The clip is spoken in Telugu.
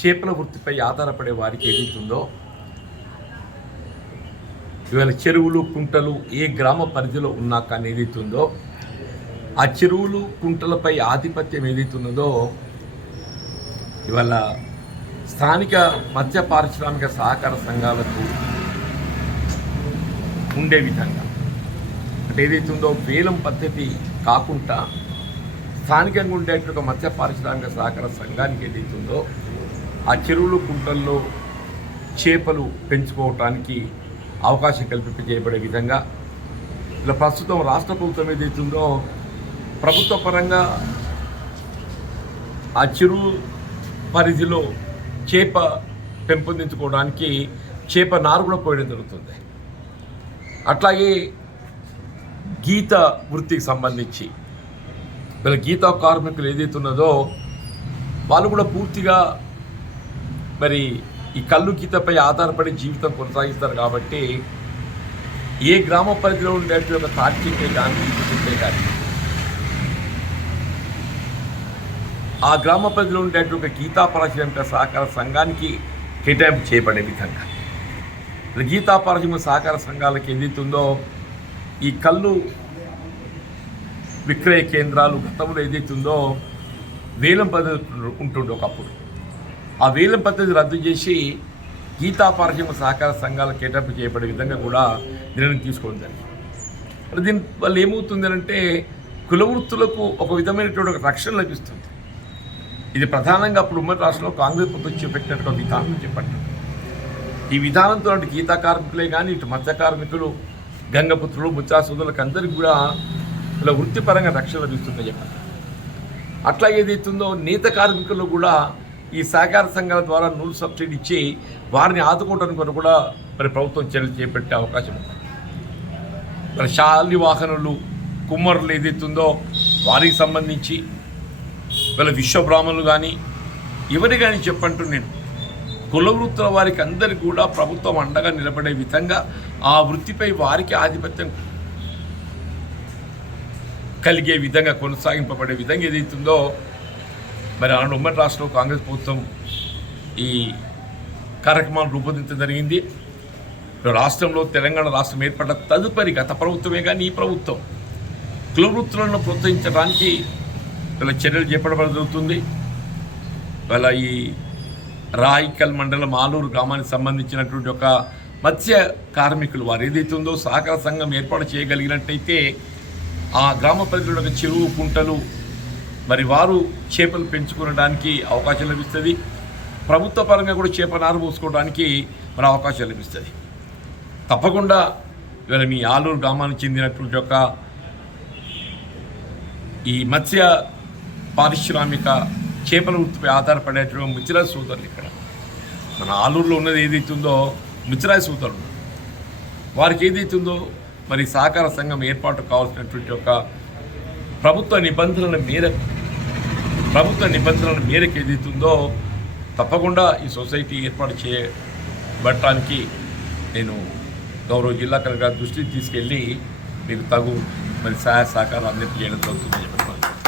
చేపల వృత్తిపై ఆధారపడే వారికి ఏదైతుందో? ఇవాళ చెరువులు కుంటలు ఏ గ్రామ పరిధిలో ఉన్నా కానీ ఏదైతుందో? ఆ చెరువులు కుంటలపై ఆధిపత్యం ఏదైతున్నదో ఇవాళ స్థానిక మత్స్య పారిశ్రామిక సహకార సంఘాలకు ఉండే విధంగా అంటే ఏదైతుందో వేలం పద్ధతి కాకుండా స్థానికంగా ఉండేటువంటి ఒక మత్స్య పారిశ్రామిక సహకార సంఘానికి ఏదైతుందో? ఆ చెరువులు కుంటల్లో చేపలు పెంచుకోవటానికి అవకాశం కల్పింపజేయబడే విధంగా ఇలా ప్రస్తుతం రాష్ట్ర ప్రభుత్వం ఏదైతుందో ప్రభుత్వ పరంగా ఆ చెరువు పరిధిలో చేప పెంపొందించుకోవడానికి చేప నారు కూడా పోయడం జరుగుతుంది. అట్లాగే గీత వృత్తికి సంబంధించి వీళ్ళ గీత కార్మికులు ఏదైతే ఉన్నదో వాళ్ళు కూడా పూర్తిగా మరి ఈ కళ్ళు గీతపై ఆధారపడి జీవితం కొనసాగిస్తారు కాబట్టి ఏ గ్రామ పరిధిలో ఉండేటువంటి ఒక తార్కికే కానీ కానీ ఆ గ్రామ పరిధిలో ఉండేటువంటి ఒక గీతా పారిశ్రామిక సహకార సంఘానికి కేటాయింపు చేయబడే విధంగా. ఇప్పుడు గీతా పారిశ్రామిక సహకార సంఘాలకు ఏదైతుందో ఈ కళ్ళు విక్రయ కేంద్రాలు గతంలో ఏదైతుందో వేలం పద్ధతి ఉంటుండే ఒకప్పుడు. ఆ వేలం పద్ధతి రద్దు చేసి గీతా పారిశ్రామిక సహకార సంఘాల కేటాయింపు చేయబడే విధంగా కూడా నిర్ణయం తీసుకోవడం జరిగింది. దీని వల్ల ఏమవుతుంది అంటే ఒక విధమైనటువంటి ఒక రక్షణ లభిస్తుంది. ఇది ప్రధానంగా అప్పుడు ఉమ్మడి రాష్ట్రంలో కాంగ్రెస్ ప్రభుత్వం చేపట్టినట్టు విధానం చేపట్టింది ఈ విధానంతో అటు గీతా కార్మికులే కానీ ఇటు మత్స్య కార్మికులు గంగపుత్రులు ముచ్చా సోదరులకు అందరికీ కూడా ఇలా వృత్తిపరంగా రక్షణ లభిస్తుందని చెప్పారు అట్లా ఏదైతుందో నేత కార్మికులు కూడా ఈ సహకార సంఘాల ద్వారా నూలు సబ్సిడీ ఇచ్చి వారిని ఆదుకోవడానికి కొరకు కూడా మరి ప్రభుత్వం చర్యలు చేపట్టే అవకాశం ఉంది. మరి శాలి వాహనులు కుమ్మరులు ఏదైతుందో వారికి సంబంధించి వీళ్ళ విశ్వబ్రాహ్మణులు కానీ ఎవరి కానీ చెప్పంటూ నేను కుల వృత్తుల వారికి అందరికీ కూడా ప్రభుత్వం అండగా నిలబడే విధంగా ఆ వృత్తిపై వారికి ఆధిపత్యం కలిగే విధంగా కొనసాగింపబడే విధంగా ఏదైతుందో మరి ఆనాడు ఉమ్మడి రాష్ట్రంలో కాంగ్రెస్ ప్రభుత్వం ఈ కార్యక్రమాలు రూపొందించడం జరిగింది. రాష్ట్రంలో తెలంగాణ రాష్ట్రం ఏర్పడ్డ తదుపరి గత ప్రభుత్వమే కానీ ఈ ప్రభుత్వం. కులవృత్తులను ప్రోత్సహించడానికి వీళ్ళ చర్యలు చేపట్టడం జరుగుతుంది. వాళ్ళ ఈ రాయికల్ మండలం ఆలూరు గ్రామానికి సంబంధించినటువంటి ఒక మత్స్య కార్మికులు వారు ఏదైతే ఉందో సహకార సంఘం ఏర్పాటు చేయగలిగినట్టయితే ఆ గ్రామ పరిధిలో ఒక చెరువు కుంటలు మరి వారు చేపలు పెంచుకోవడానికి అవకాశం లభిస్తుంది. ప్రభుత్వ పరంగా కూడా చేప నారు పోసుకోవడానికి మరి అవకాశం లభిస్తుంది. తప్పకుండా ఇవాళ మీ ఆలూరు గ్రామానికి చెందినటువంటి యొక్క ఈ మత్స్య పారిశ్రామిక చేపల వృత్తిపై ఆధారపడేటువంటి ముచ్చిరాజు సోదరులు ఇక్కడ. మన ఆలూరులో ఉన్నది ఏదైతే ఉందో ముచ్చిరాజు సోదరులు. వారికి ఏదైతే ఉందో మరి సహకార సంఘం ఏర్పాటు కావాల్సినటువంటి ఒక ప్రభుత్వ నిబంధనల మేరకు ప్రభుత్వ నిబంధనల మేరకు ఏదైతుందో తప్పకుండా ఈ సొసైటీ ఏర్పాటు చేయబట్టడానికి నేను గౌరవ జిల్లా కలెక్టర్ దృష్టికి తీసుకెళ్ళి మీకు తగు మరి సహాయ సహకారం అందింపజేయడం జరుగుతుంది చెప్పాను